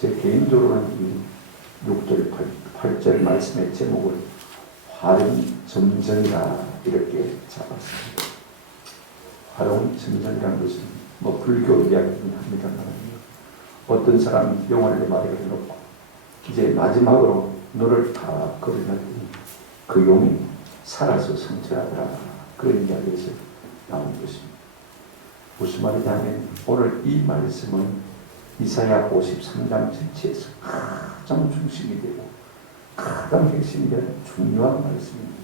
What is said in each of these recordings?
제 개인적으로는 이 6절, 8절 말씀의 제목을 화룡점정이라 이렇게 잡았습니다. 화룡점정이라는 것은 뭐 불교 이야기긴 합니다만 어떤 사람이 용을 내마리가 해놓고 이제 마지막으로 너를 다 걸어놨더니 그 용이 살아서 성취하더라, 그런 이야기에서 나온 것입니다. 무슨 말이냐면 오늘 이 말씀은 이사야 53장 전체에서 가장 중심이 되고 가장 핵심이 되는 중요한 말씀입니다.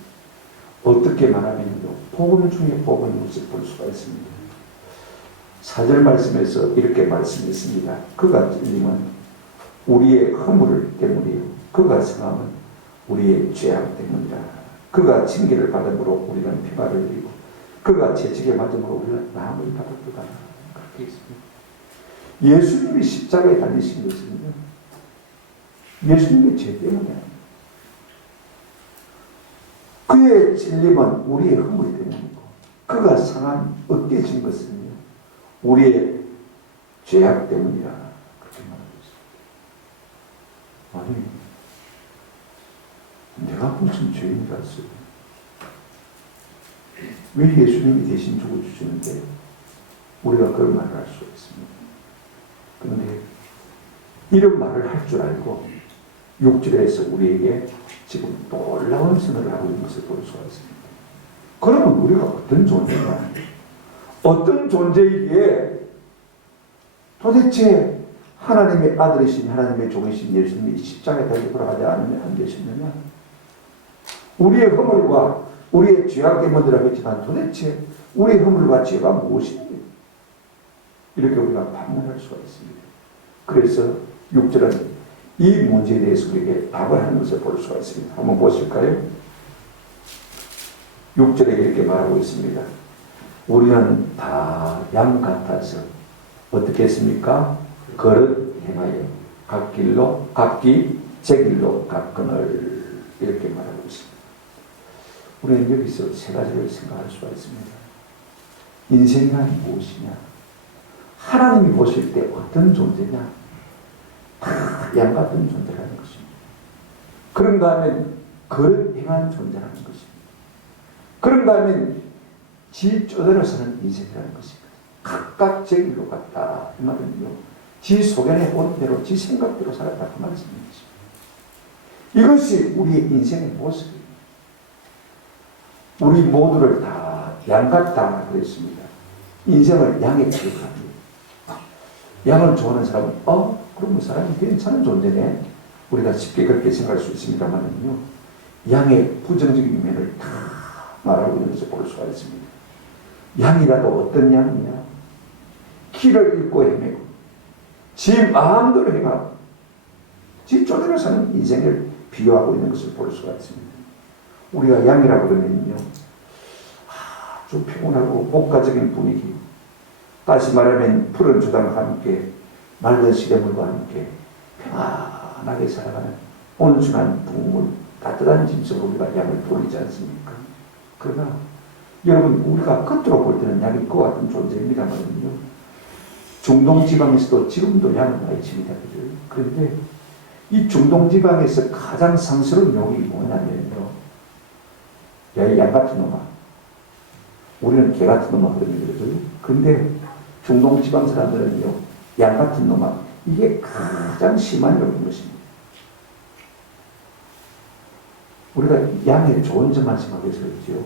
어떻게 말하면요, 복음 중에 복음을 볼 수가 있습니다. 4절 말씀에서 이렇게 말씀했습니다. 그가 찔림은 우리의 허물 때문이요, 그가 상함은 우리의 죄악 때문이라. 그가 징계를 받음으로 우리는 평화를 누리고 그가 채찍에 맞음으로 우리는 나음을 받았도다. 그렇게 있습니다. 예수님이 십자가에 달리신 것은요, 예수님의 죄 때문에, 그의 찔림은 우리의 허물 때문이고 그가 상한 얻게진 것은요 우리의 죄악 때문이라, 그렇게 말하고 있습니다. 아니, 내가 무슨 죄인이라서 왜 예수님이 대신 죽어주시는데 우리가 그런 말을 할 수가 있습니다. 그런데 이런 말을 할 줄 알고 6절에서 우리에게 지금 놀라운 선언을 하고 있는 것을 볼 수가 있습니다. 그러면 우리가 어떤 존재냐, 어떤 존재이기에 도대체 하나님의 아들이신 하나님의 종이신 예수님이 십자가에 달려 돌아가지 않으면 안 되셨느냐, 우리의 허물과 우리의 죄악 때문이라 했지만 도대체 우리의 허물과 죄가 무엇인지 이렇게 우리가 반문할 수가 있습니다. 그래서 6절은 이 문제에 대해서 우리에게 답을 하는 것을 볼 수가 있습니다. 한번 보실까요? 6절에 이렇게 말하고 있습니다. 우리는 다 양 같아서 어떻게 했습니까? 그릇 행하여 각기 제 길로 갔거늘, 이렇게 말하고 있습니다. 우리는 여기서 세 가지를 생각할 수가 있습니다. 인생이란 무엇이냐, 하나님이 보실 때 어떤 존재냐, 다 양 같은 존재라는 것입니다. 그런가 하면 그릇 행한 존재라는 것입니다. 그런가 하면 지 쪼대로 사는 인생이라는 것입니다. 각각 제 길로 갔다, 이 말은요, 지 소견에 오른 대로 지 생각대로 살았다, 그 말씀입니다. 이것이 우리의 인생의 모습입니다. 우리 모두를 다 양 같다 그랬습니다. 인생을 양에 취급합니다. 양을 좋아하는 사람은 그러면 사람이 괜찮은 존재네, 우리가 쉽게 그렇게 생각할 수 있습니다만요, 양의 부정적인 면을 다 말하고 있는 것을 볼 수가 있습니다. 양이라도 어떤 양이냐, 길을 잃고 헤매고 지 마음대로 행하고 지 쪼대로 사는 인생을 비유하고 있는 것을 볼 수가 있습니다. 우리가 양이라고 그러면요, 아주 평온하고 목가적인 분위기, 다시 말하면 푸른 주당과 함께 맑은 시냇물과 함께 평안하게 살아가는 온순한 동물, 따뜻한 짐승으로 우리가 양을 돌리지 않습니까? 그러나 여러분, 우리가 겉으로 볼 때는 양이 그와 같은 존재입니다만요, 중동 지방에서도 지금도 양은 많이 칩니다. 그런데 이 중동 지방에서 가장 상스러운 용이 뭐냐면요, 야, 이 양 같은 놈아, 우리는 개 같은 놈아 그러거든요. 그런데 중동 지방 사람들은요, 양 같은 놈아, 이게 가장 심한 용인 것입니다. 우리가 양의 좋은 점만 생각해서 그렇죠.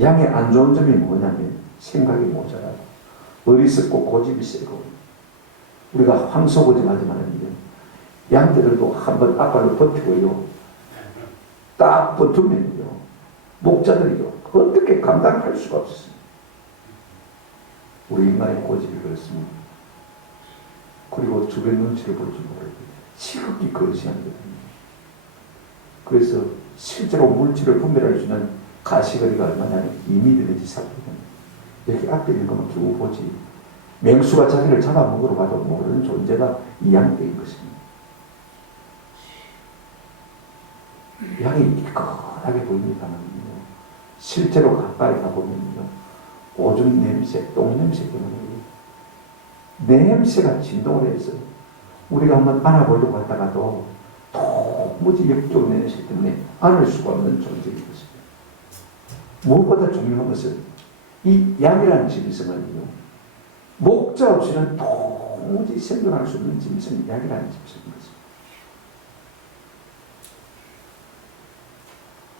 양의 안 좋은 점이 뭐냐면 생각이 모자라고 어리석고 고집이 세고, 우리가 황소고집하지만은요, 양들도 한번 앞발로 버티고요, 딱 붙으면요, 목자들이요 어떻게 감당할 수가 없습니다. 우리 인간의 고집이 그렇습니다. 그리고 주변 눈치를 볼 줄 모르고 지극히 거시하거든요. 그래서 실제로 물질을 분별할 수 있는 가시거리가 얼마나 2m든지 살거든요. 이렇게 앞에 있는 것만 두고 보지, 맹수가 자기를 잡아먹으러 가도 모르는 존재가 이 양떼인 것입니다. 양이 이끌하게 보입니다만요, 실제로 가까이 가보면요, 오줌 냄새, 똥 냄새 때문에 냄새가 진동을 해서 우리가 한번 안아보려고 하다가도 도무지 역겨운 내내시기 때문에 안을 수가 없는 존재인 것입니다. 무엇보다 중요한 것은 이 양이라는 짐승은요, 목자 없이는 도무지 생존할 수 없는 짐승이 양이라는 짐승인 것입니다.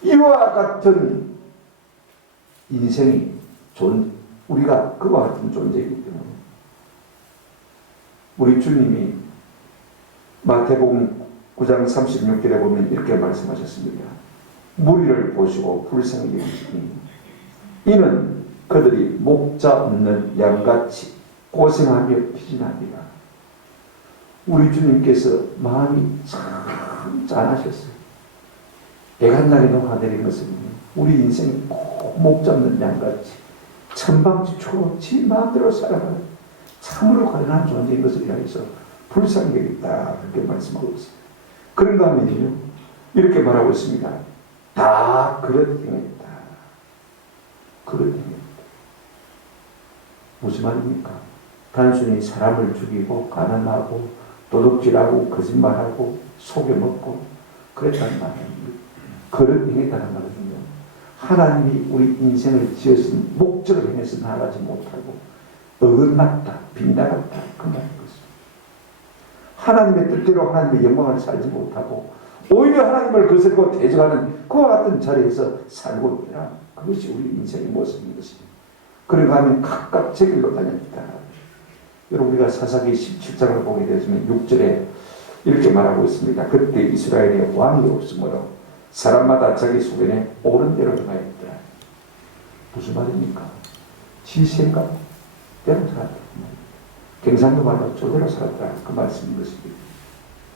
이와 같은 인생이 우리가 그와 같은 존재이기 때문에 우리 주님이 마태복음 9장 36절에 보면 이렇게 말씀하셨습니다. 무리를 보시고 불쌍히 여기시니 이는 그들이 목자 없는 양같이 고생하며 피진합니다. 우리 주님께서 마음이 참 짠하셨어요. 애간나게 녹아내린 것은 우리 인생이 꼭 목자 없는 양같이 천방지축으로 지 마음대로 살아가는 참으로 가련한 존재인 것을 위하여서 불쌍히 여겼다, 그렇게 말씀하고 있습니다. 그런가 하면요, 이렇게 말하고 있습니다. 다 그릇 행했다. 그릇 행했다. 무슨 말입니까? 단순히 사람을 죽이고 가난하고 도둑질하고 거짓말하고 속여먹고 그랬다는 말입니다. 그릇 행했다는 말은요, 하나님이 우리 인생을 지으신 목적을 행해서 나아가지 못하고 어긋났다, 빗나갔다, 그 말인 것입니다. 하나님의 뜻대로 하나님의 영광을 살지 못하고 오히려 하나님을 거슬고 대적하는 그와 같은 자리에서 살고 있더라. 그것이 우리 인생의 모습인 것입니다. 그런가 하면 각각 제 길로 다녔다. 여러분, 우리가 사사기 17장을 보게 되면 6절에 이렇게 말하고 있습니다. 그때 이스라엘에 왕이 없으므로 사람마다 자기 소견에 옳은 대로 행하였더라. 무슨 말입니까? 지 생각대로 살았다. 경상도 말로 저대로 살았다, 그 말씀인 것입니다.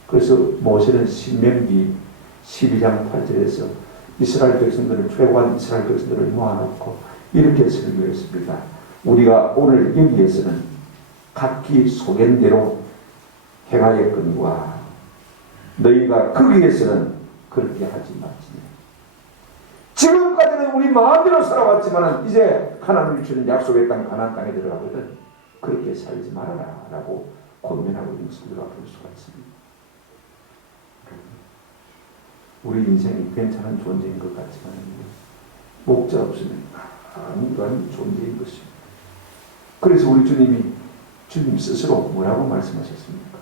그래서 모세는 신명기 12장 8절에서 이스라엘 백성들을, 출애굽한 이스라엘 백성들을 모아놓고 이렇게 설교했습니다. 우리가 오늘 여기에서는 각기 소견대로 행하였거니와 너희가 거기에서는 그렇게 하지 말지니. 지금까지는 우리 마음대로 살아왔지만 이제 하나님이 주는 약속의 땅 가나안 땅에 들어가거든 그렇게 살지 말아라 라고 권면하고 있는 것을 우리가 볼 수가 있습니다. 우리 인생이 괜찮은 존재인 것 같지만 목자 없으면 아무도 아닌 존재인 것입니다. 그래서 우리 주님 스스로 뭐라고 말씀하셨습니까?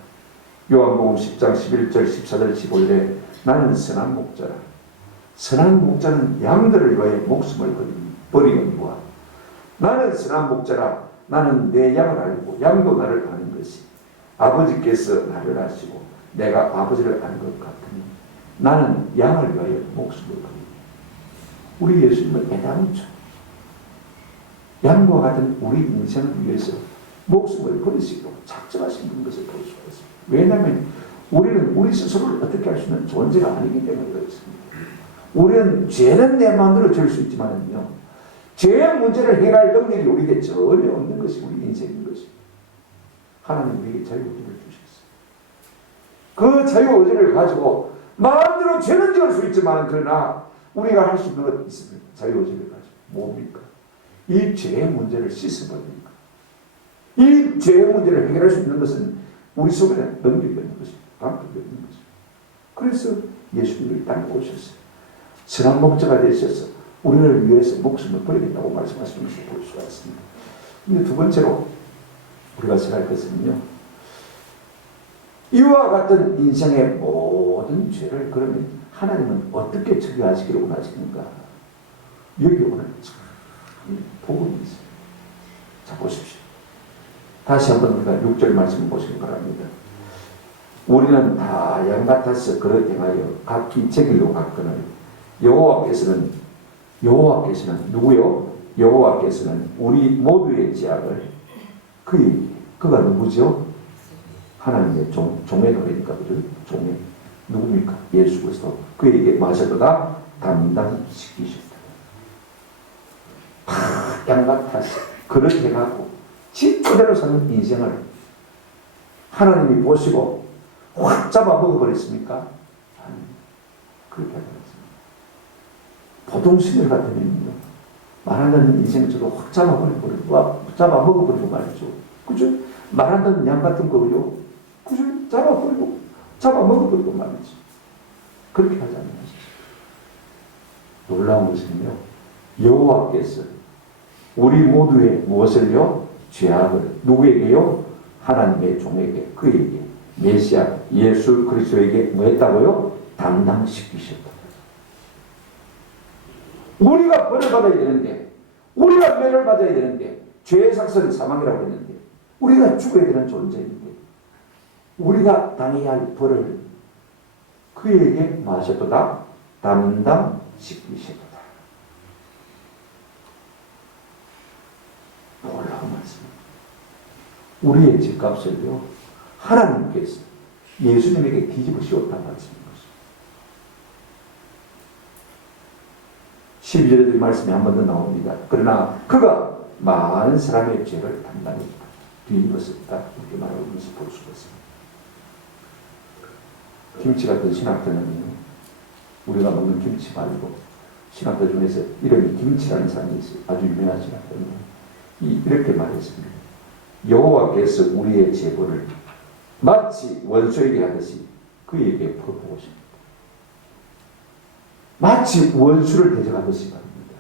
요한복음 10장 11절 14절 15절에 나는 선한 목자라. 선한 목자는 양들을 위하여 목숨을 버리거니와 나는 선한 목자라. 나는 내 양을 알고 양도 나를 아는 것이 아버지께서 나를 아시고 내가 아버지를 아는 것 같으니 나는 양을 위하여 목숨을 버리니. 우리 예수님은 애당초 양과 같은 우리 인생을 위해서 목숨을 버리시기로 작정하신 것을 볼 수가 있습니다. 왜냐하면 우리는 우리 스스로를 어떻게 할 수 있는 존재가 아니기 때문에 그렇습니다. 우리는 죄는 내 마음대로 질 수 있지만요, 죄의 문제를 해결할 능력이 우리에게 전혀 없는 것이 우리 인생인 것입니다. 하나님 우리에게 자유의지를 주셨어요. 그 자유의지를 가지고 마음대로 죄는 지을 수 있지만 그러나 우리가 할 수 있는 것 있습니다. 자유의지를 가지고 뭡니까? 이 죄의 문제를 씻어버립니까? 이 죄의 문제를 해결할 수 있는 것은 우리 속에 능력이 있는 것입니다. 방법이 있는 것입니다. 그래서 예수님이 땅에 오셨어요. 선한 목자가 되셔서 우리를 위해서 목숨을 버리겠다고 말씀하시는 것을 볼 수가 있습니다. 근데 두 번째로 우리가 생각할 것은요, 이와 같은 인생의 모든 죄를 그러면 하나님은 어떻게 처리하시기를 원하시는가? 여기 오늘 참 복음이 있어요. 자, 보십시오. 다시 한번 우리가 6절 말씀을 보시기 바랍니다. 우리는 다 양 같아서 그릇 행하여 각기 제 길로 갔거늘 여호와께서는 누구요? 여호와께서는 우리 모두의 죄악을 그가 누구죠? 하나님의 종의 노래니까 그죠? 종의 누굽니까? 예수 그리스도. 그에게 마셔도다 담당시키셨다. 다 양 같아서 그릇 행하고 지 그대로 사는 인생을 하나님이 보시고 확 잡아 먹어버렸습니까? 아니, 그렇게 하지 않습니다. 보통 신을 같으면요, 말한다는 인생을 저도 확 잡아 먹어버리고 말이죠. 그죠? 말한다는 양 같은 거요, 그저 잡아먹어버리고 말이지. 그렇게 하지 않는 것이죠. 놀라운 것은요, 여호와께서 우리 모두의 무엇을요? 죄악을 누구에게요? 하나님의 종에게, 그에게, 메시아 예수 그리스도에게 뭐 했다고요? 담당시키셨다. 우리가 벌을 받아야 되는데, 우리가 매를 받아야 되는데, 죄의 삭선은 사망이라고 했는데, 우리가 죽어야 되는 존재인데, 우리가 당해야 할 벌을 그에게 뭐 하셨도다? 담당시키셨도다. 놀라운 말씀입니다. 우리의 죄값을요, 하나님께서 예수님에게 뒤집어 씌웠다는 말씀인 것입니다. 12절에도 이 말씀이 한 번 더 나옵니다. 그러나 그가 많은 사람의 죄를 담당히 뒤집었었다. 이렇게 말하고 있는 것을 볼 수가 있습니다. 김치 같은 신학자는요, 우리가 먹는 김치 말고 신학자 중에서 이름이 김치라는 사람이 있어요. 아주 유명한 신학자입니다. 이렇게 말했습니다. 여호와께서 우리의 재고를 마치 원수에게 하듯이 그에게 퍼부으십니다. 마치 원수를 대적하듯이 말입니다.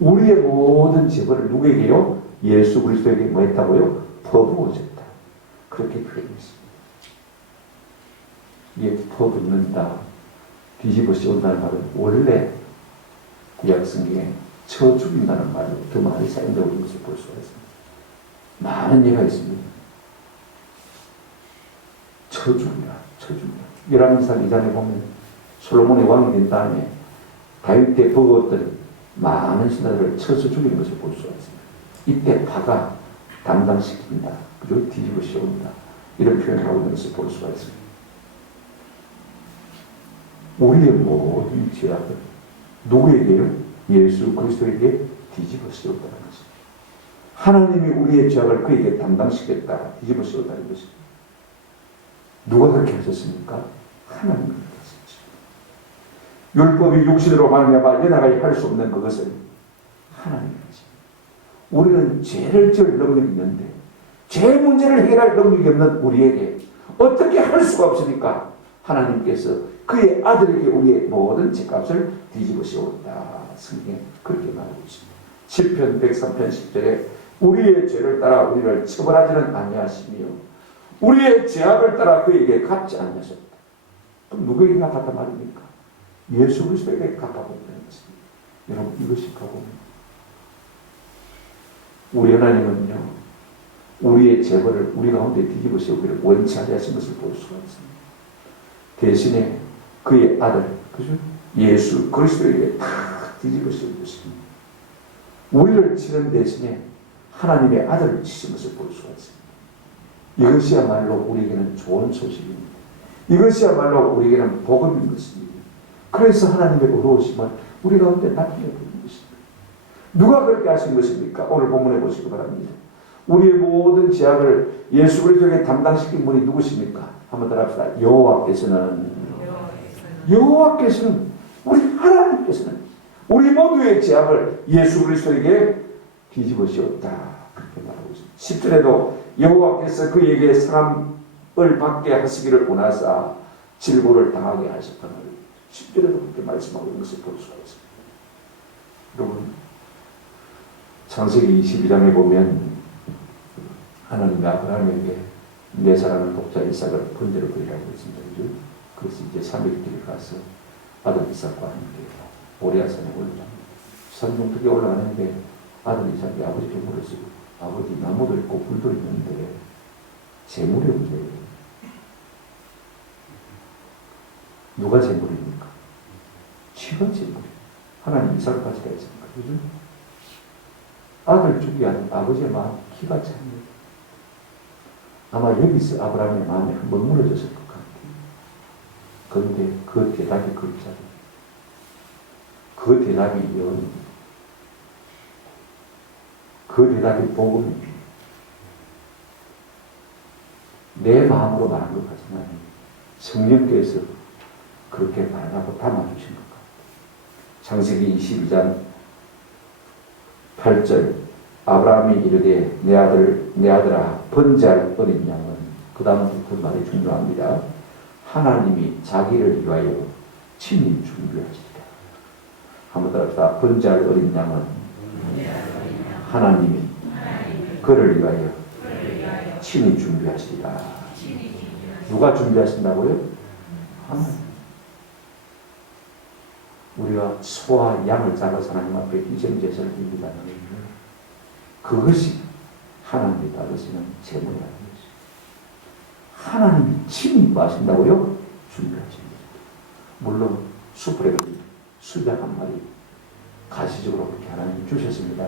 우리의 모든 재고를 누구에게요? 예수 그리스도에게 뭐 했다고요? 퍼부어졌다. 그렇게 표현했습니다. 이게 퍼붓는다, 뒤집어 씌운다는 말은 원래 구약 성경에 쳐 죽인다는 말로 더 많이 사용되고 있는 것을 볼 수가 있습니다. 많은 예가 있습니다. 쳐 죽인다, 쳐 죽인다. 열왕기상 2장에 보면 솔로몬의 왕이 된 다음에 다윗 때 버거웠던 많은 신하들을 쳐서 죽이는 것을 볼 수가 있습니다. 이때 파가 담당시킨다, 그리고 뒤집어 씌운다, 이런 표현을 하고 있는 것을 볼 수가 있습니다. 우리의 모든 죄악을 누구에게요? 예수 그리스도에게 뒤집어 씌웠다는 것입니다. 하나님이 우리의 죄악을 그에게 담당시켰다, 뒤집어 씌웠다는 것입니다. 누가 그렇게 하셨습니까? 하나님이 그렇게 하셨습니다. 율법이 육신으로 말미암아 연하게 할 수 없는 그것은 하나님이 하십니다. 우리는 죄를 지을 능력이 있는데 죄 문제를 해결할 능력이 없는 우리에게 어떻게 할 수가 없으니까 하나님께서 그의 아들에게 우리의 모든 죄값을 뒤집어 씌웠다. 성경에 그렇게 말하고 있습니다. 시편 103편 10절에 우리의 죄를 따라 우리를 처벌하지는 아니하시며 우리의 죄악을 따라 그에게 갚지 않으셨다. 그럼 누구에게 갚았단 말입니까? 예수 그리스도에게 갚아본다는 것입니다. 여러분, 이것이 가봅니다. 우리 하나님은요, 우리의 죄벌을 우리 가운데 뒤집어 씌우기를 원치 하신 것을 볼 수가 있습니다. 대신에 그의 아들, 그죠? 예수 그리스도에게 다 뒤집어 씌운 것입니다. 우리를 치는 대신에 하나님의 아들을 치신 것을 볼 수가 있습니다. 이것이야말로 우리에게는 좋은 소식입니다. 이것이야말로 우리에게는 복음인 것입니다. 그래서 하나님의 의로우심을 우리 가운데 나타내 보는 것입니다. 누가 그렇게 하신 것입니까? 오늘 본문에 보시기 바랍니다. 우리의 모든 죄악을 예수 그리스도에게 담당시킨 분이 누구십니까? 한번 따라합시다. 여호와께서는 우리 하나님께서는 우리 모두의 죄악을 예수 그리스도에게 뒤집어 씌웠다. 그렇게 말하고 있습니다. 10절에도 여호와께서 그에게 사람을 받게 하시기를 원하사 질고를 당하게 하셨단 말이에요. 10절에도 그렇게 말씀하고 있는 것을 볼 수가 있습니다. 여러분, 창세기 22장에 보면 하나님이 아브라함에게 내 사랑하는 독자 이삭을 번제로 드리라고 했습니다. 그죠? 그래서 이제 3일 길에 가서 아들 이삭과 함께 모리아산에 올라갑니다. 산중턱에 올라가는데 아들 이삭이 아버지를 물었어요. 아버지, 나무도 있고 불도 있는데 재물이 없네요. 누가 재물입니까? 쥐가 재물이에요. 하나님 이삭을 가지라 했습니까? 그죠? 아들 주기 위한 아버지의 마음 기가 찹니다. 아마 여기서 아브라함의 마음이 한번 무너졌을 것 같아요. 그런데 그 대답이 그렇잖아요. 그 대답이 예언입니다. 그 대답이 복음입니다. 내 마음으로 말한 것 같지만 성령께서 그렇게 말하고 담아주신 것 같아요. 창세기 22장 8절 아브라함이 이르되 내 아들아 번제할 어린 양은 그 다음 그 말이 중요합니다. 하나님이 자기를 위하여 친히 준비하시리라. 한번 따라합시다. 번제할 어린 양은 하나님이 그를 위하여 친히 준비하시리라. 누가 준비하신다고요? 하나님. 우리가 소와 양을 잡아서 하나님 앞에 희생제사를 드립니다. 그것이 하나님이 받으시는 제물이라는 것이죠. 하나님이 친히 하신다고요? 준비하십니다. 물론 수풀에 수작 한 마리 가시적으로 그렇게 하나님이 주셨습니다.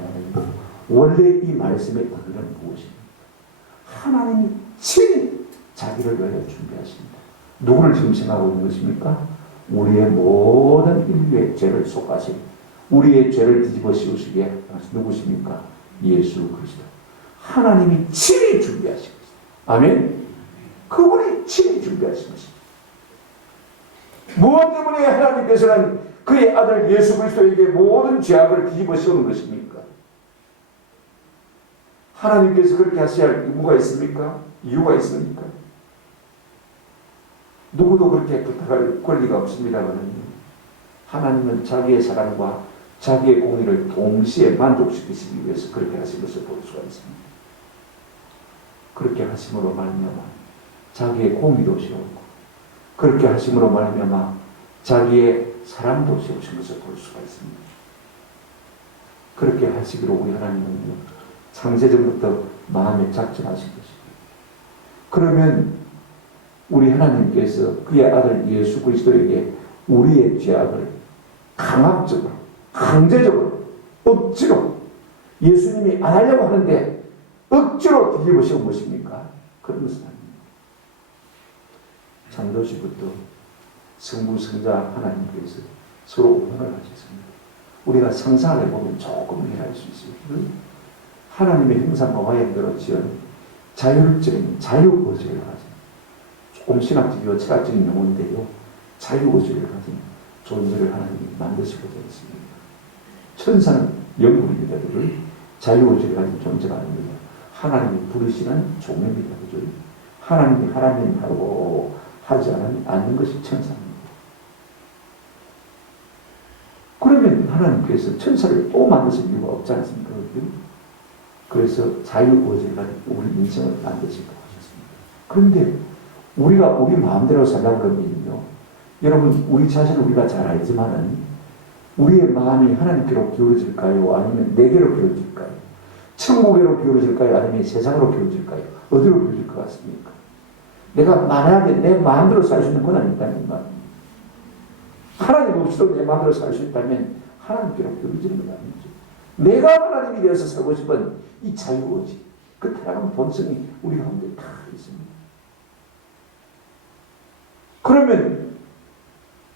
원래 이 말씀의 의미는 무엇입니까? 하나님이 친히 자기를 위하여 준비하십니다. 누구를 중심하고 있는 것입니까? 우리의 모든 인류의 죄를 속하신, 우리의 죄를 뒤집어 씌우시기에 누구십니까? 예수 그리스도. 하나님이 친히 준비하신 것입니다. 아멘. 그분이 친히 준비하신 것입니다. 무엇 때문에 하나님께서는 그의 아들 예수 그리스도에게 모든 죄악을 뒤집어 씌우는 것입니까? 하나님께서 그렇게 하셔야 할 이유가 있습니까? 이유가 있습니까? 누구도 그렇게 부탁할 권리가 없습니다만 하나님은 자기의 사랑과 자기의 공의를 동시에 만족시키시기 위해서 그렇게 하신 것을 볼 수가 있습니다. 그렇게 하심으로 말미암아 자기의 공의도 세우고 그렇게 하심으로 말미암아 자기의 사랑도 세우신 것을 볼 수가 있습니다. 그렇게 하시기로 우리 하나님은 창세전부터 마음에 작정하신 것입니다. 그러면 우리 하나님께서 그의 아들 예수 그리스도에게 우리의 죄악을 강압적으로, 강제적으로, 억지로 예수님이 안 하려고 하는데 억지로 뒤집어 씌운 것입니까? 그런 것은 아닙니다. 창조시부터 성부, 성자 하나님께서 서로 운명을 하셨습니다. 우리가 상상을 해보면 조금 이해할 수 있어요. 하나님의 형상과 모양대로 지은 자율적인 자유의지를 가진 조금 신학적이고 철학적인 용어인데요. 자유의지를 가진 존재를 하나님이 만드시고자 했습니다. 천사는 영물입니다. 자유의지를 가진 존재가 아닙니다. 하나님이 부르시는 종입니다. 하나님이 하나님하고 하지 않는 것이 천사입니다. 그러면 하나님께서 천사를 또 만드실 이유가 없지 않습니까? 그래서 자유의지를 가진 우리 인생을 만드시고 하셨습니다. 그런데 우리가 우리 마음대로 살려고 그러면요. 여러분, 우리 자신을 우리가 잘 알지만은 우리의 마음이 하나님께로 기울어질까요? 아니면 내게로 기울어질까요? 천국으로 기울어질까요? 아니면 세상으로 기울어질까요? 어디로 기울어질 것 같습니까? 내가 만약에 내 마음대로 살 수 있는 권한이 있다는 말입니다. 하나님 없이도 내 마음대로 살 수 있다면 하나님께로 기울어지는 건 아니죠. 내가 하나님이 되어서 살고 싶은 이 자유의지, 그 타락한 본성이 우리 가운데 다 있습니다. 그러면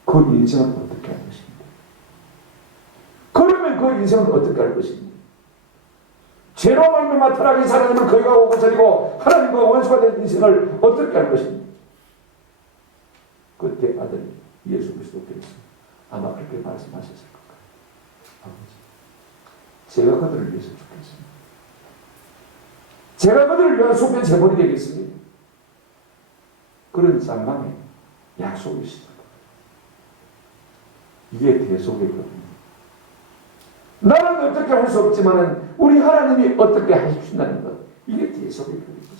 그 인생은 어떻게 할 것입니까? 그러면 그 인생은 어떻게 할 것입니까? 죄로 말미암아 타락이 사람을 거기가 오고 저리고 하나님과 원수가 된 인생을 어떻게 할 것입니까? 그때 아들 예수 그리스도께서 아마 그렇게 말씀하셨을 겁니다. 아버지, 제가 그들을 위해서 죽겠습니다. 제가 그들을 위한 속된 제물이 되겠습니다. 그런 쌍방의 약속이 있습니다. 이게 대속의 법입니다. 나는 어떻게 할 수 없지만 우리 하나님이 어떻게 하십신다는 것, 이게 대속의 법입니다.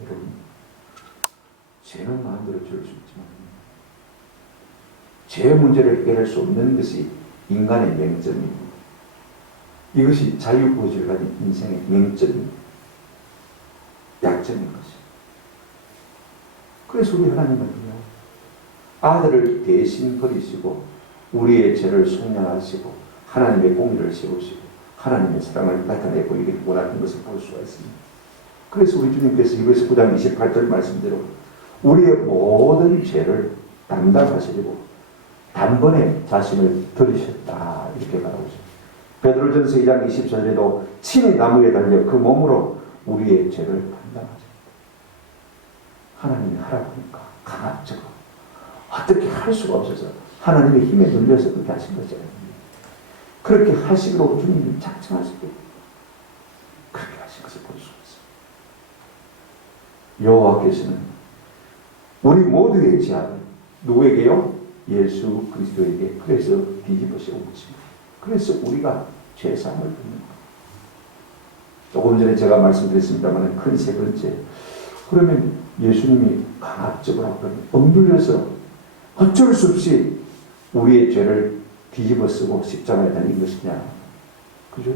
여러분, 죄는 마음대로 지을 수 있지만 죄의 문제를 해결할 수 없는 것이 인간의 맹점입니다. 이것이 자유의지를 가진 인생의 맹점입니다. 약점인 것이죠. 그래서 우리 하나님은요, 아들을 대신 버리시고 우리의 죄를 속량하시고 하나님의 공의를 세우시고 하나님의 사랑을 나타내고 이렇게 원하는 것을 볼 수가 있습니다. 그래서 우리 주님께서 히브리서 9장 28절 말씀대로 우리의 모든 죄를 담당하시려고 단번에 자신을 들이셨다, 이렇게 말하고 있습니다. 베드로전서 2장 20절에도 친히 나무에 달려 그 몸으로 우리의 죄를 담당하십니다. 하나님이 하라고 하니까 강압적으로 어떻게 할 수가 없어서 하나님의 힘에 눌려서 그렇게 하신 것이 아닙니다. 그렇게 하시기로 주님이 작정하시고 여호와께서는 우리 모두의 죄악을 누구에게요? 예수 그리스도에게 그래서 뒤집어 씌우십니다. 그래서 우리가 죄사함을 받는 거예요. 조금 전에 제가 말씀드렸습니다만 큰 세 번째, 그러면 예수님이 강압적으로 억눌려서 어쩔 수 없이 우리의 죄를 뒤집어 쓰고 십자가에 달린 것이냐. 그죠?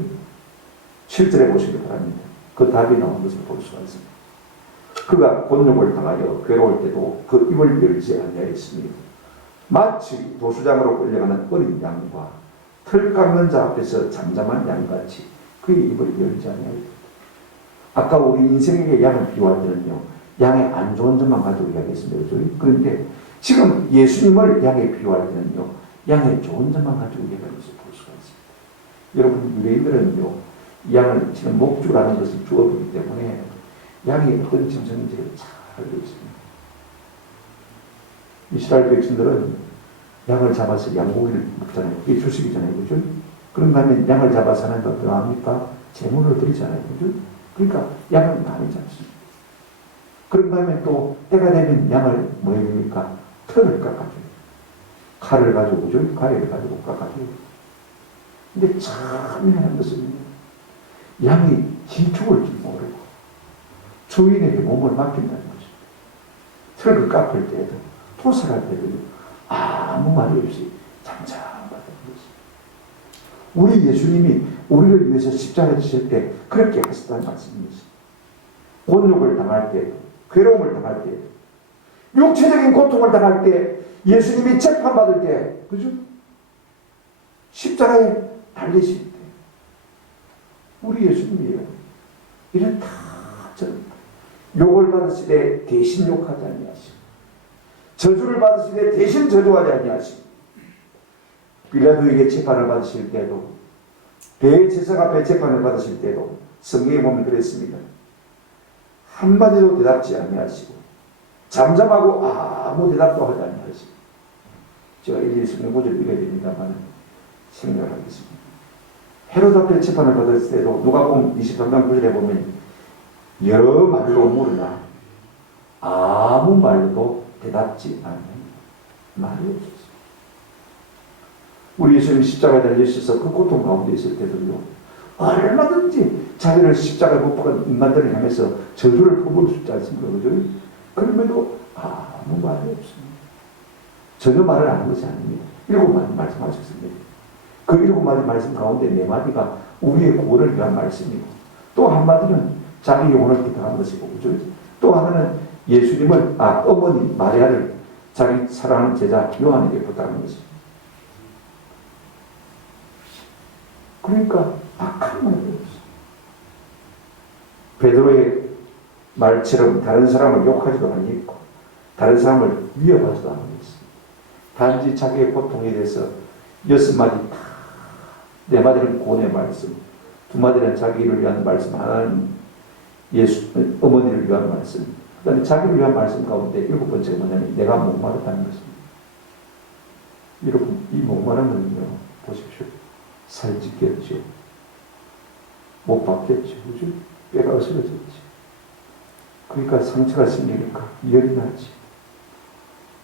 7절에 보시기 바랍니다. 그 답이 나온 것을 볼 수가 있습니다. 그가 곤욕을 당하여 괴로울 때도 그 입을 열지 아니하였으니 마치 도수장으로 끌려가는 어린 양과 털 깎는 자 앞에서 잠잠한 양같이 그의 입을 열지 아니하였다. 아까 우리 인생에게 양을 비유할 때는요, 양의 안 좋은 점만 가지고 이야기했습니다. 그런데 지금 예수님을 양에 비유할 때는요, 양의 좋은 점만 가지고 이야기하는 것을 볼 수가 있습니다. 여러분, 유대인들은요, 양을 지금 목주라는 것을 주어보기 때문에 양이 어떤 짐승인지를 잘 알고 있습니다. 이스라엘 백성들은 양을 잡아서 양고기를 먹잖아요. 이게 주식이잖아요. 그죠? 그런가 하면 양을 잡아서 하는 것 어떻게 합니까? 제물로 드리잖아요. 그죠? 그러니까 양을 많이 잡습니다. 그런가 하면 또 때가 되면 양을 뭐 해줍니까? 털을 깎아줘요. 칼을 가지고, 그죠? 가위를 가지고 깎아줘요. 근데 참 미안한 것은 양이 진축을 줄 모르고 주인에게 몸을 맡긴다는 거죠. 털을 깎을 때에도 토설할 때도 아무 말이 없이 잠잠하다는 것입니다. 우리 예수님이 우리를 위해서 십자가에 지실 때 그렇게 하셨다는 말씀입니다. 곤욕을 당할 때, 괴로움을 당할 때, 육체적인 고통을 당할 때, 예수님이 재판받을 때, 그죠? 십자가에 달리실 때, 우리 예수님이에요. 이런 다 욕을 받으실 때 대신 욕하지 아니하시고, 저주를 받으실 때 대신 저주하지 아니하시고, 빌라도에게 재판을 받으실 때도, 대제사장 앞에 재판을 받으실 때도 성경에 보면 그랬습니다. 한마디도 대답지 아니하시고 잠잠하고 아무 대답도 하지 아니하시고. 제가 이 예수님의 구절을 읽어야 됩니다만 생각을 하겠습니다. 헤롯 앞에 재판을 받았을 때도 누가복음 23장 9절에 보면 여러 말로 물으나 아무 말로도 대답지 않는 말이 없었어요. 우리 예수님 십자가에 달리셔서 그 고통 가운데 있을 때도요, 얼마든지 자기를 십자가에 못 박은 인간들을 향해서 저주를 퍼부을 수 있지 않습니까? 그죠? 그럼에도 아무 말이 없습니다. 전혀 말을 안 하는 것이 아닙니다. 7마디 말씀하셨습니다. 그 7마디 말씀 가운데 4마디가 우리의 구원을 위한 말씀이고, 또 한마디는 자기 영혼을 기탁한 것이고, 그죠? 또 하나는 예수님을, 어머니 마리아를 자기 사랑하는 제자 요한에게 부탁한 것입니다. 그러니까 악한 말이 없어요. 베드로의 말처럼 다른 사람을 욕하지도 않고 다른 사람을 위협하지도 않았습니다. 단지 자기의 고통에 대해서 6마디 다, 4마디는 구원의 말씀, 2마디는 자기를 위한 말씀, 하나는 예수 어머니를 위한 말씀, 그다음에 자기를 위한 말씀 가운데 7번째가 뭐냐면 내가 목마르다는 것입니다. 여러분, 이 목마름은요, 보십시오. 살찌겠죠. 못 받겠죠. 그죠? 뼈가 어스러졌지. 그러니까 상처가 생기니까 열이 나지.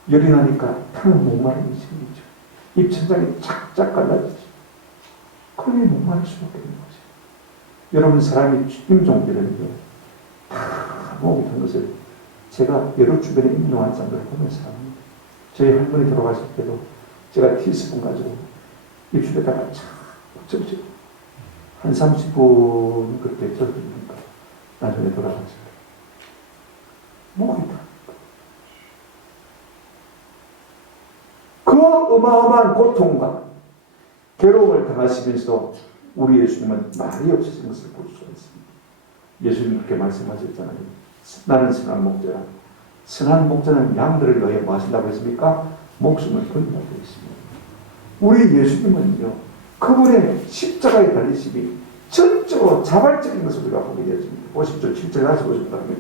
열이 나니까 타는 목마름이 생기죠. 입천장이 착착 갈라지지. 그러니 목마를 수밖에 없는 거죠. 여러분, 사람이 임종되는데 다 목이 탄 것을 제가 여러 주변에 임종한 사람들을 보면서 합니다. 저희 할머니 돌아가실 때도 제가 티스푼 가지고 입술에다가 착 붙여붙여 한 30분 그렇게 쪄주니까 나중에 돌아가셨어요. 목이 다. 그 어마어마한 고통과 괴로움을 당하시면서도 우리 예수님은 말이 없으신 것을 볼 수가 있습니다. 예수님 그렇게 말씀하셨잖아요. 나는 선한 목자라. 선한 목자는 양들을 위하여 뭐 하신다고 했습니까? 목숨을 걸린다고 했습니다. 우리 예수님은요, 그분의 십자가에 달리심이 전적으로 자발적인 것을 우리가 보게 되었습니다. 50절 7절 다시 보셨다면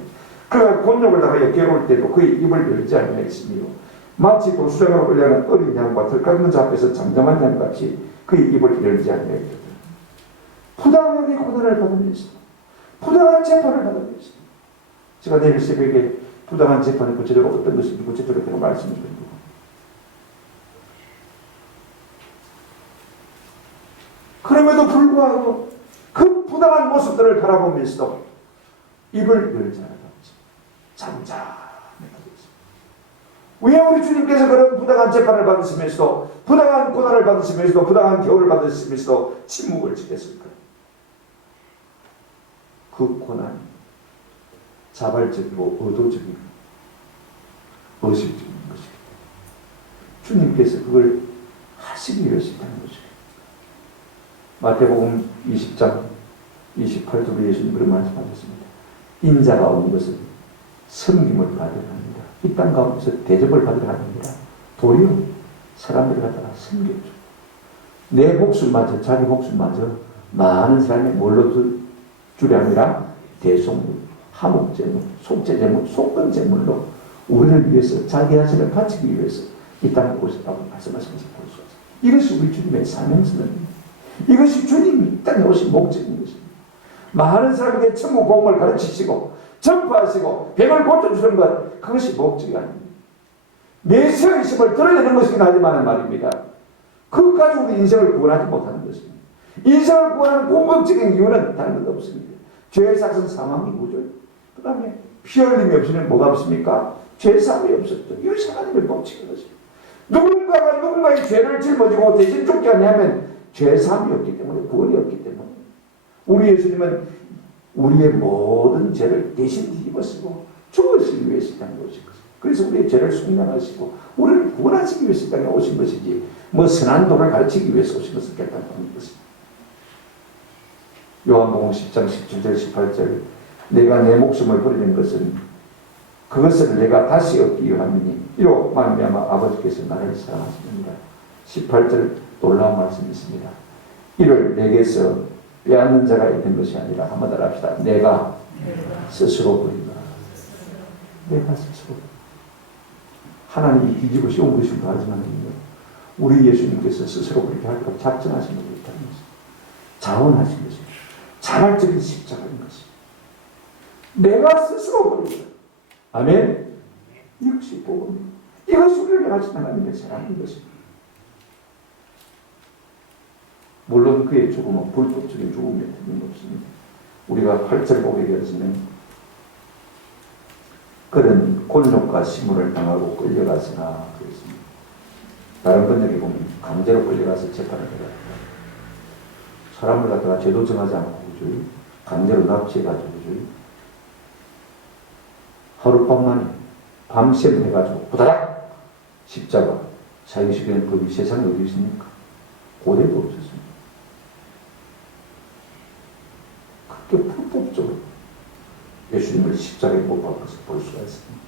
그가 곤욕을 당하여 괴로울 때도 그의 입을 열지 아니하였으며 마치 도수장으로 끌려가는 어린 양과 털 깎는 자 앞에서 잠잠한 양같이 그의 입을 열지 아니하였다. 부당하게 고난을 받으면서 부당한 재판을 받으면서 제가 내일 새벽에 부당한 재판이 구체적으로 어떤 것인지 구체적으로 제가 말씀을 드립니다. 그럼에도 불구하고 그 부당한 모습들을 바라보면서도 입을 열지 않았지. 잠잠해가지고 있습니다. 왜 우리 주님께서 그런 부당한 재판을 받으시면서도 부당한 고난을 받으시면서도 부당한 겨울을 받으시면서도 침묵을 지켰을까요? 그 고난이 자발적이고 의도적이고 의식적인 것입니다. 주님께서 그걸 하시기 위해서 있다는 것입니다. 마태복음 20장 28절에 예수님 그런 말씀하셨습니다. 인자가 온 것은 섬김을 받으려 합니다. 이 땅 가운데서 대접을 받으려 합니다. 도리어 사람들을 갖다가 섬겨줘. 내 목숨마저 자기 목숨마저 많은 사람의 뭘로 주려 합니다. 대속물, 하목제물, 속죄제물, 속건제물로 우리를 위해서 자기 자신을 바치기 위해서 이 땅에 오셨다고 말씀하신 것을 볼 수 있습니다. 이것이 우리 주님의 사명선언입니다. 이것이 주님이 이 땅에 오신 목적인 것입니다. 많은 사람에게 천국 복음을 가르치시고 전파하시고 병을 고쳐주는 것, 그것이 목적이 아닙니다. 메시아 의심을 드러내는 것이긴 하지만 말입니다. 그것 가지고 우리 인생을 구원하지 못하는 것입니다. 인생을 구원하는 궁극적인 이유는 다른 것 없습니다. 죄의 삭은 사망이 구조. 그 다음에 피 흘림이 없으면 뭐가 없습니까? 죄 사함이 없었죠. 이것이 하나님의 법칙인 것입니다. 누군가가 누군가의 죄를 짊어지고 대신 죽지 않냐면 죄 사함이 없기 때문에, 구원이 없기 때문에. 우리 예수님은 우리의 모든 죄를 대신 뒤집어쓰고 죽으시기 위해서 이 땅에 오신 것입니다. 그래서 우리의 죄를 속량하시고 우리를 구원하시기 위해서 이 땅에 오신 것이지 뭐 선한 도를 가르치기 위해서 오신 것을 깨닫는 것입니다. 요한복음 10장 17절 18절 내가 내 목숨을 버리는 것은 그것을 내가 다시 얻기 위함이니 이로 말미암아 아버지께서 나를 사랑하십니다. 18절 놀라운 말씀이 있습니다. 이를 내게서 빼앗는 자가 있는 것이 아니라 한번 더 합시다. 내가 스스로 버린다. 내가 스스로. 하나님이 뒤집어 씌운 것이기도 하지만 우리 예수님께서 스스로 그렇게 하도록 작정하신 것이 있다는 것입니다. 자원하신 것입니다. 자발적인 십자가인 것입니다. 내가 스스로 버린다. 아멘. 이것이 복음입니다. 이것이 우리를 향하신 하나님의 사랑인 것입니다. 물론 그의 죽음은 불법적인 죽음에 틀림없습니다. 우리가 8절 보게 되었으면 그는 곤욕과 심문을 당하고 끌려가서나 그랬습니다. 다른 번역에 보면 강제로 끌려가서 재판을 해라. 사람을 갖다가 죄도 정하지 않고 그죠? 강제로 납치해가지고 그죠? 하룻밤 만에 밤샘 해가지고 부다닥 십자가 사형시키는 법이 세상에 어디 있습니까? 고대도 없었습니다. 그렇게 불법적으로 예수님을 십자가에 못 박아서 볼 수가 있습니다.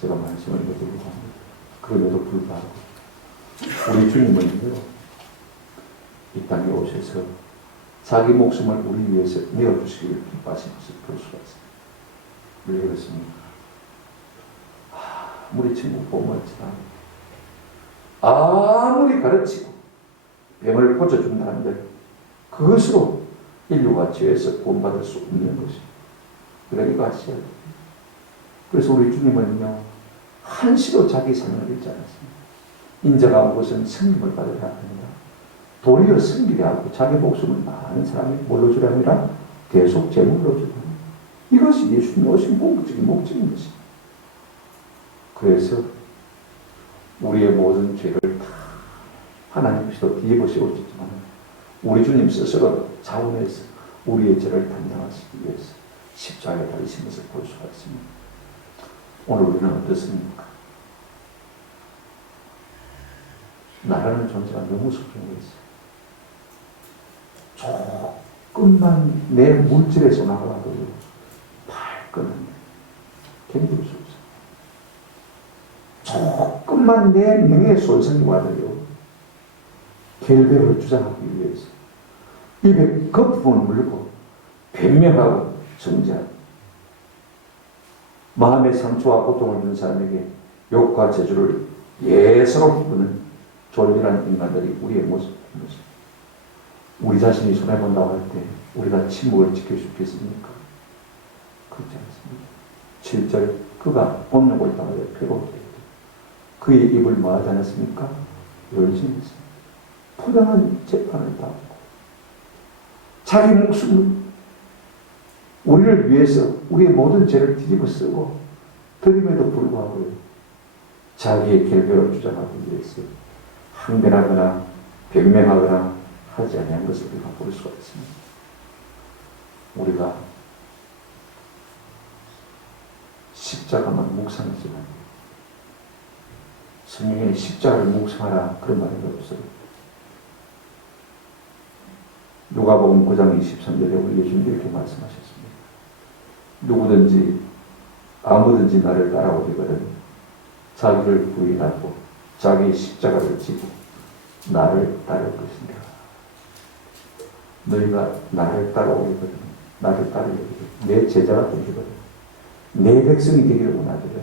제가 말씀을 드리고 합니다. 그럼에도 불구하고 우리 주님은요 이 땅에 오셔서 자기 목숨을 우리 위해서 내어주시기를 기뻐하신 것을 볼 수가 있습니다. 왜 그렇습니까? 아무리 천국 복음을 전하고 아무리 가르치고 병을 고쳐준다 한들 그것으로 인류가 죄에서 구원받을 수 없는 것입니다. 그러니까 하셔야 됩니다. 그래서 우리 주님은요 한시도 자기 생명을 잃지 않았습니다. 인자가 온 것은 승림을 받으려 합니다. 도리어 승리를 하고 자기 목숨을 많은 사람이 뭘로 주려 합니다? 계속 제물로 주려 합니다. 이것이 예수님 오신 궁극적인 목적인 것입니다. 그래서 우리의 모든 죄를 다 하나님께서도 뒤집어 씌우셨지만 우리 주님 스스로 자원해서 우리의 죄를 담당하시기 위해서 십자가에 달리신 것을 볼 수가 있습니다. 오늘 우리는 어떻습니까? 나라는 존재가 너무 소중해서 조금만 내 물질에서 나가도 발끈은 견딜 수 없어요. 조금만 내 명예 손상이 와도요 결백을 주장하기 위해서 입에 거품을 물고 변명하고 정죄하고 마음의 상처와 고통을 준 사람에게 욕과 저주를 예사롭게 부는 졸렬한 인간들이 우리의 모습인 것입니다. 우리 자신이 손해본다고 할 때 우리가 침묵을 지킬 수 있겠습니까? 그렇지 않습니다. 7절 그가 봄욕 옳다가 괴로울 때 그의 입을 뭐하지 않았습니까? 열지 않습니다. 부당한 재판을 받고 자기 목숨을 우리를 위해서 우리의 모든 죄를 뒤집어 쓰고 드림에도 불구하고 자기의 결별을 주장하기 위해서 항변하거나 변명하거나 하지 아니한 것을 우리가 볼 수가 있습니다. 우리가 십자가만 묵상하지만 성경에 십자가를 묵상하라 그런 말이 없어요. 누가복음 9장 23절에 우리 예수님이 이렇게 말씀하셨습니다. 누구든지 아무든지 나를 따라오려거든 자기를 부인하고 자기 십자가를 지고 나를 따를 것인가. 너희가 나를 따라오려거든 나를 따르려거든 내 제자가 되기거든 내 백성이 되기를 원하거든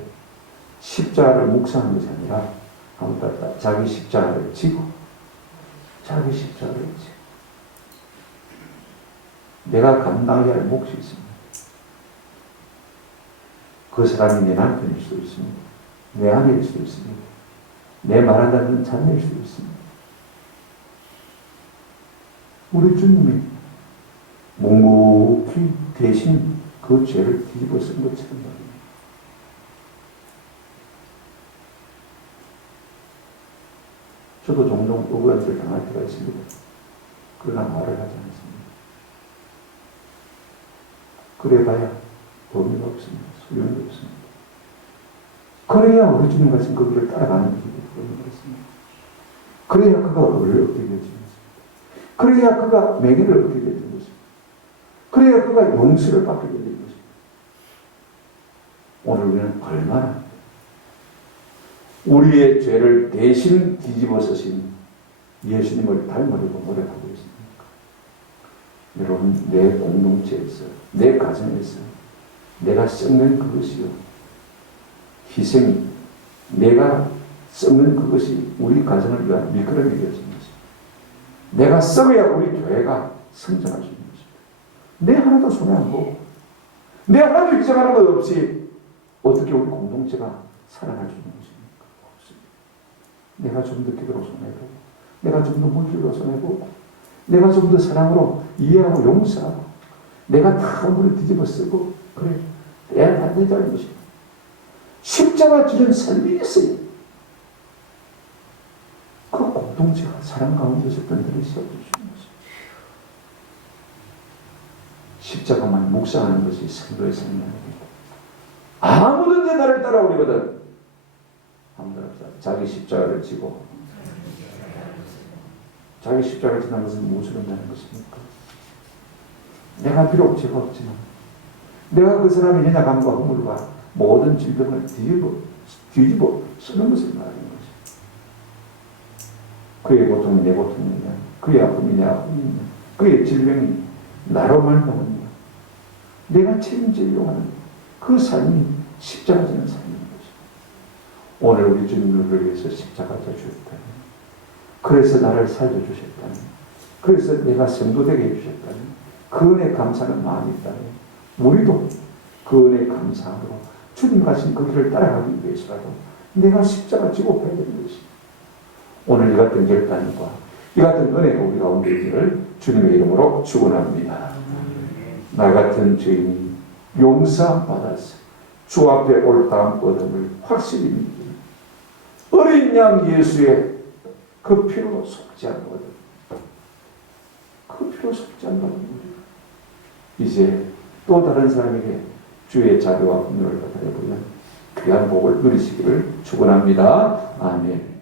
십자가를 묵상하는 것이 아니라 아무 따라 자기 십자가를 지고 자기 십자가를 지고 내가 감당해야 할 몫이 있습니다. 그 사람이 내 남편일 수도 있습니다. 내 아내일 수도 있습니다. 내 말한다는 자녀일 수도 있습니다. 우리 주님이 묵묵히 대신 그 죄를 뒤집어 쓴 것처럼 말입니다. 저도 종종 억울한 소리를 당할 때가 있습니다. 그러나 말을 하지 않습니다. 그래봐야 의미가 없습니다. 소용이 없습니다. 그래야 우리 주님 같은 그 길을 따라가는 길이 의미가 있습니다. 그래야 그가 의를 얻게 되는 것입니다. 그래야 그가 매개를 얻게 되는 것입니다. 그래야 그가 용서를 받게 되는 것입니다. 오늘 우리는 얼마나 우리의 죄를 대신 뒤집어 쓰신 예수님을 닮으려고 노력하고 있습니다. 여러분, 내 공동체에서, 내 가정에서 내가 썩는 그것이요. 희생이, 내가 썩는 그것이 우리 가정을 위한 밀가루이 되어지는 것입니다. 내가 썩어야 우리 교회가 성장할 수 있는 것입니다. 내 하나도 손해 안 보고, 내 하나도 희생하는 것 없이 어떻게 우리 공동체가 살아날 수 있는 것입니까? 없습니다. 내가 좀 더 기도로 손해보고, 내가 좀 더 물질로 손해보고, 내가 좀 더 사랑으로 이해하고 용서하고 내가 다 물을 뒤집어 쓰고 그래 내가 안 되자는 것입니다. 십자가 지는 삶이 있어요. 그 공동체가 사랑 가운데서 던들이 세워주시는 것입니다. 십자가만 묵상하는 것이 성도의 삶입니다. 아무든지 나를 따라오려거든 자기 십자가를 지고 자기 십자가를 지는 것은 무엇을 한다는 것입니까? 내가 비록 죄가 없지만 내가 그 사람의 연약함과 허물과 모든 질병을 뒤집어 쓰는 것을 말하는 것입니다. 그의 고통이 내 고통이냐 그의 아픔이 내 아픔이냐 그의 질병이 나로 말미암았냐 내가 책임져 용하는 그 삶이 십자가 지는 삶인 것입니다. 오늘 우리 주님을 위해서 십자가 져 주셨다니 그래서 나를 살려주셨다니 그래서 내가 성도되게 해주셨다니 그 은혜 감사는 많이 있다니 우리도 그 은혜 감사하고 주님 가신 그 길을 따라가기 위해서라도 내가 십자가 지고 가야 되는 것입니다. 오늘 이 같은 결단과 이 같은 은혜가 우리 가운데 있기를 주님의 이름으로 축원합니다. 나 같은 죄인이 용서 받아서 주 앞에 옳다함 얻음을 확실히 믿기는 어린 양 예수의 그 피로 속지 않거든. 그 피로 속지 않거든. 이제 또 다른 사람에게 주의 자비와 긍휼을 받아내보면 귀한 복을 누리시기를 축원합니다. 아멘.